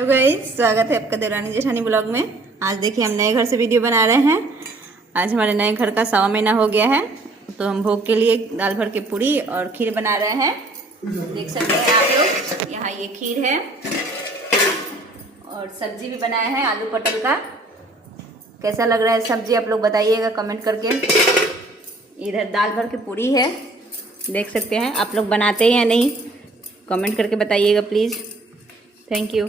Hello guys, स्वागत है आपका देवरानी जेठानी ब्लॉग में। आज देखिए हम नए घर से वीडियो बना रहे हैं। आज हमारे नए घर का 1.25 महीना हो गया है, तो हम भोग के लिए दाल भर के पूरी और खीर बना रहे हैं। देख सकते हैं आप लोग, यहाँ ये खीर है और सब्जी भी बनाया है आलू पटल का। कैसा लग रहा है सब्जी आप लोग बताइएगा कमेंट करके। इधर दाल भर के पूरी है, देख सकते हैं। आप लोग बनाते हैं या नहीं कमेंट करके बताइएगा प्लीज़। Thank you.